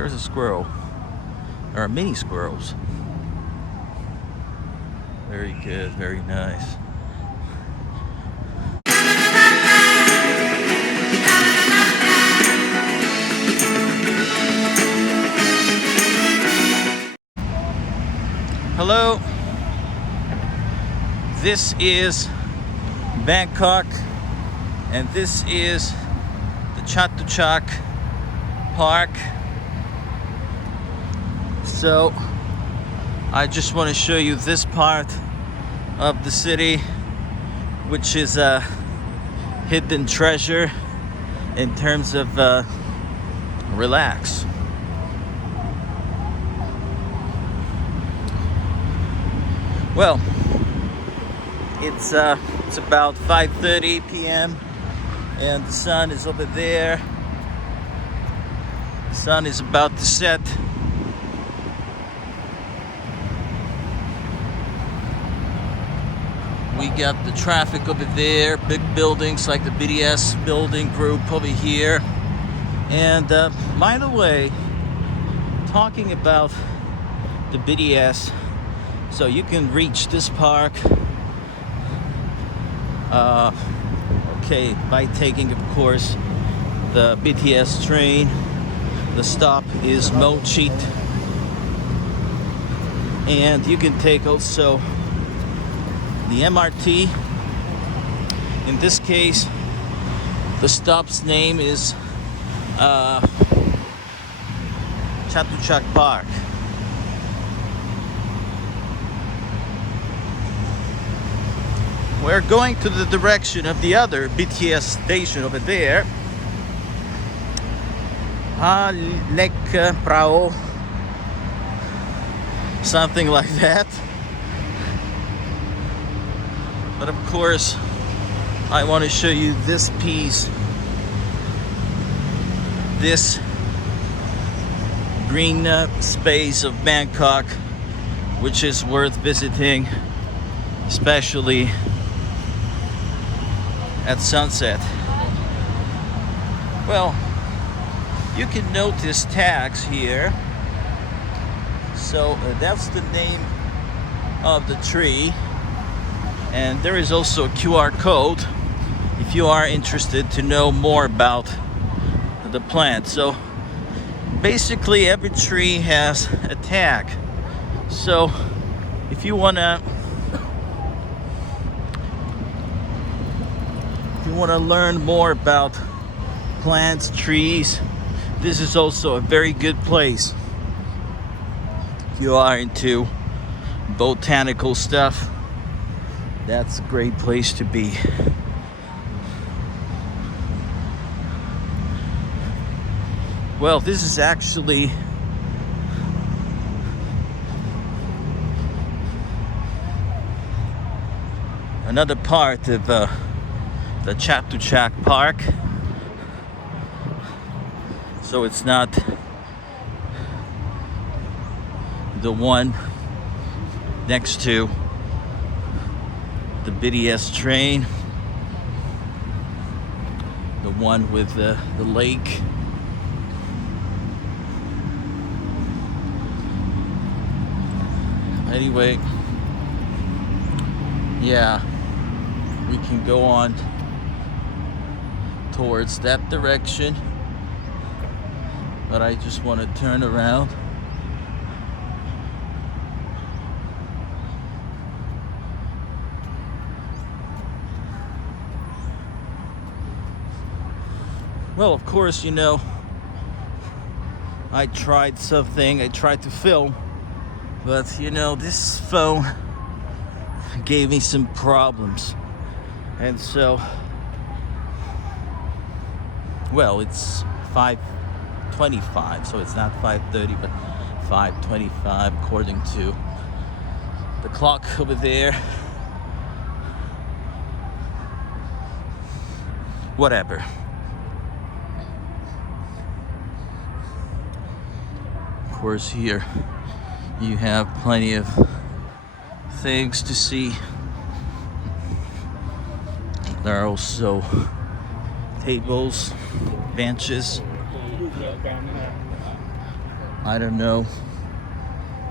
There's a squirrel. There are many squirrels. Very good, very nice. Hello. This is Bangkok, and this is the Chatuchak Park. So I just want to show you this part of the city, which is a hidden treasure in terms of relax. Well, it's about 5:30 p.m. and the sun is over there. The sun is about to set. We got the traffic over there, big buildings like the BTS building group over here. And by the way, talking about the BTS, so you can reach this park by taking, of course, the BTS train. The stop is Mochit, and you can take also the MRT. In this case, the stop's name is Chatuchak Park. We're going to the direction of the other BTS station over there. Lek Prao, something like that. But of course, I want to show you this piece, this green space of Bangkok, which is worth visiting, especially at sunset. Well, you can notice tags here. So that's the name of the tree. And there is also a QR code if you are interested to know more about the plant. So basically every tree has a tag. So if you want to learn more about plants, trees, this is also a very good place. If you are into botanical stuff, that's a great place to be. Well, this is actually another part of the Chatuchak Park. So it's not the one next to the BTS train, the one with the lake. Anyway, yeah, we can go on towards that direction, but I just want to turn around. Well, of course, you know, I tried to film, but you know, this phone gave me some problems. And so, well, it's 5:25, so it's not 5:30, but 5:25 according to the clock over there. Whatever. Of course, here you have plenty of things to see. There are also tables, benches, I don't know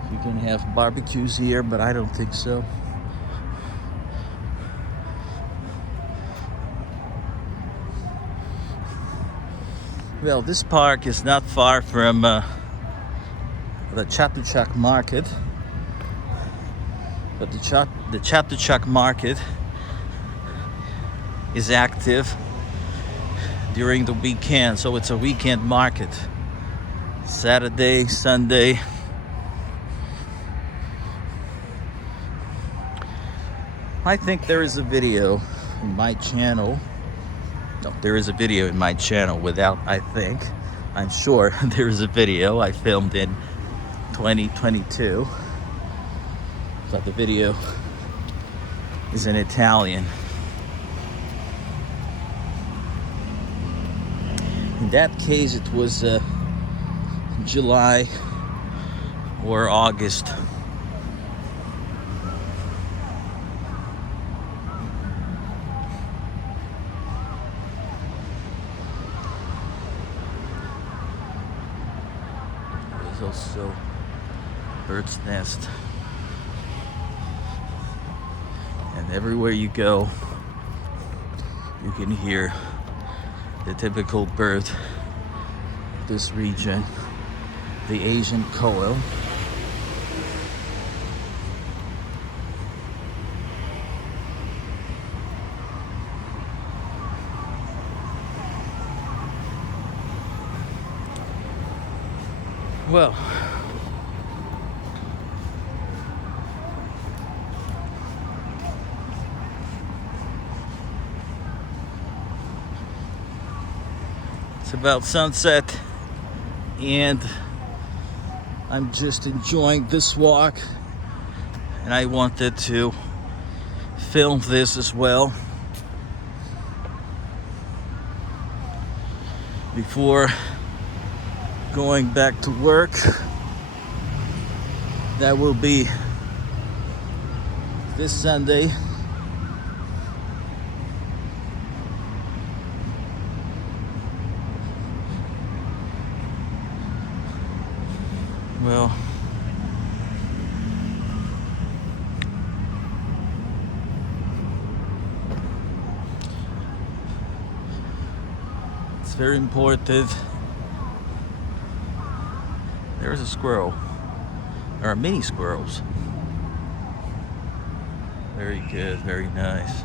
if you can have barbecues here, but I don't think so. Well, this park is not far from the Chatuchak Market, but the Chatuchak Market is active during the weekend, so it's a weekend market. Saturday, Sunday. I think there is a video in my channel. No, there is a video in my channel without I think. I'm sure there is a video I filmed in 2022. But the video is in Italian. In that case, it was July or August. There's also bird's nest. And everywhere you go, you can hear the typical bird of this region, the Asian koel. Well, it's about sunset, and I'm just enjoying this walk, and I wanted to film this as well before going back to work. That will be this Sunday. Well, it's very important. There's a squirrel. There are many squirrels. Very good, very nice.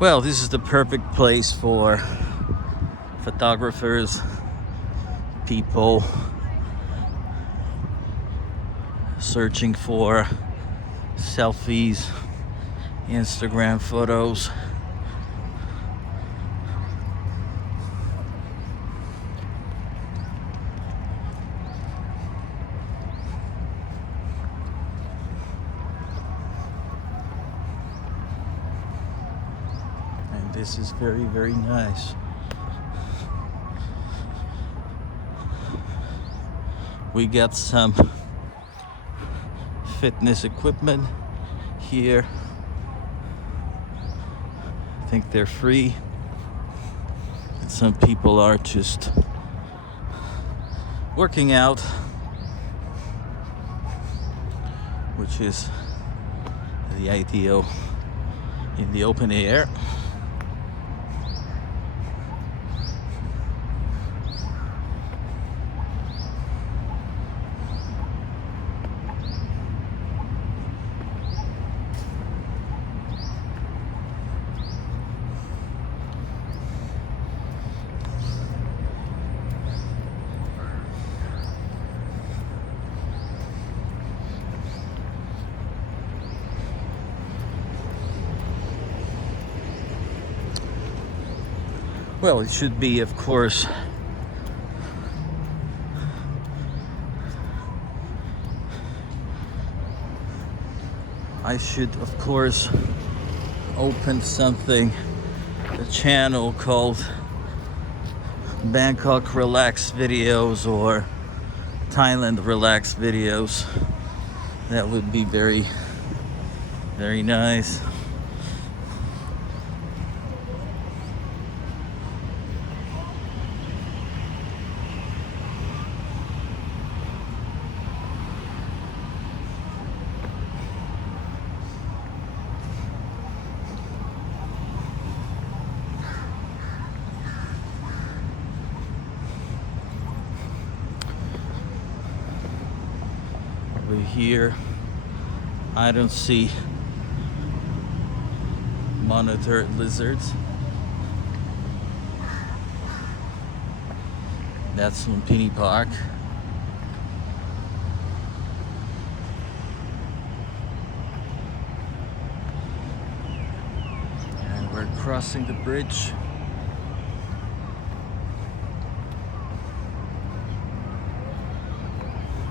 Well, this is the perfect place for photographers, people searching for selfies, Instagram photos. This is very, very nice. We got some fitness equipment here. I think they're free. And some people are just working out, which is the ideal in the open air. Well, it should be, of course, I should, of course, open something a channel called Bangkok Relax Videos or Thailand Relax Videos. That would be very, very nice. Over here, I don't see monitor lizards. That's Lumpini Park. And we're crossing the bridge.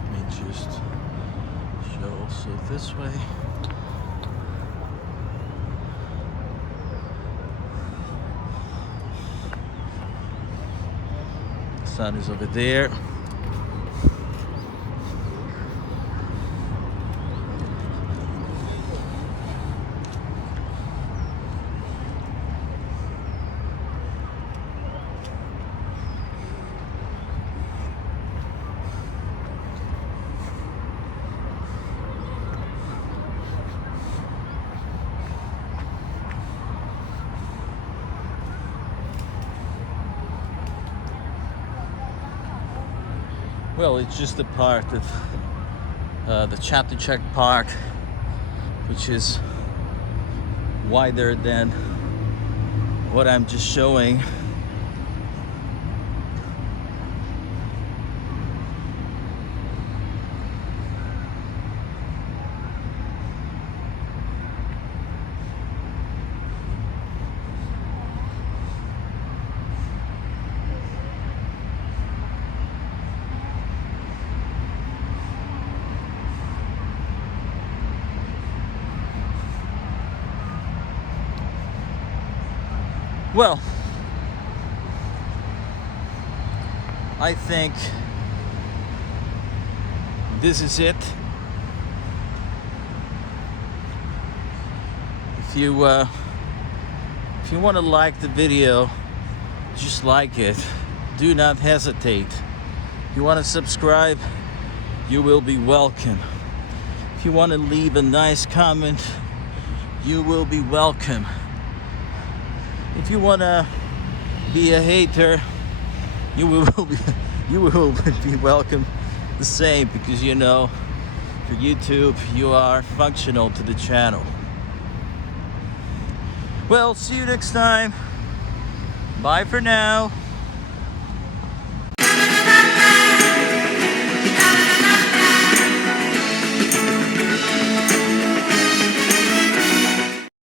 Let me just show also this way. Sun is over there. Well, it's just a part of the Chatuchak Park, which is wider than what I'm just showing. Well, I think this is it. If you want to like the video, just like it. Do not hesitate. If you want to subscribe, you will be welcome. If you want to leave a nice comment, you will be welcome. If you want to be a hater, you will be welcome the same, because you know, for YouTube, you are functional to the channel. Well, see you next time. Bye for now.